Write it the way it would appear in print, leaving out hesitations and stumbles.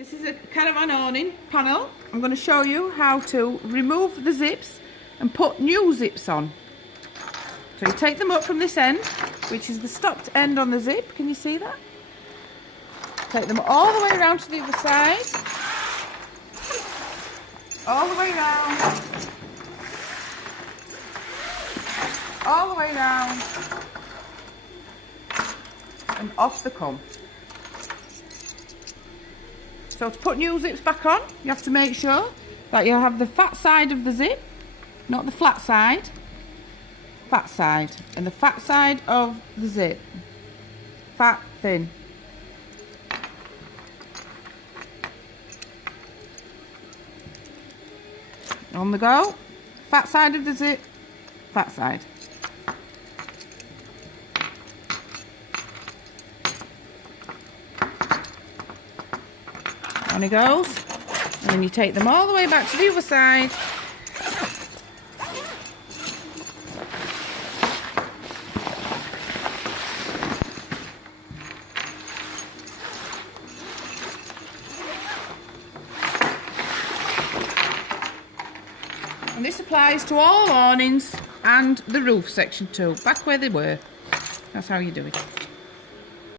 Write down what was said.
This is a caravan awning panel. I'm going to show you how to remove the zips and put new zips on. So you take them up from this end, which is the stopped end on the zip. Can you see that? Take them all the way around to the other side. All the way round. All the way round. And off they come. So to put new zips back on, you have to make sure that you have the fat side of the zip, not the flat side. Fat side. And the fat side of the zip. Fat, thin. On the go. Fat side of the zip. Fat side. On it goes, and then you take them all the way back to the other side. And this applies to all awnings and the roof section too, back where they were. That's how you do it.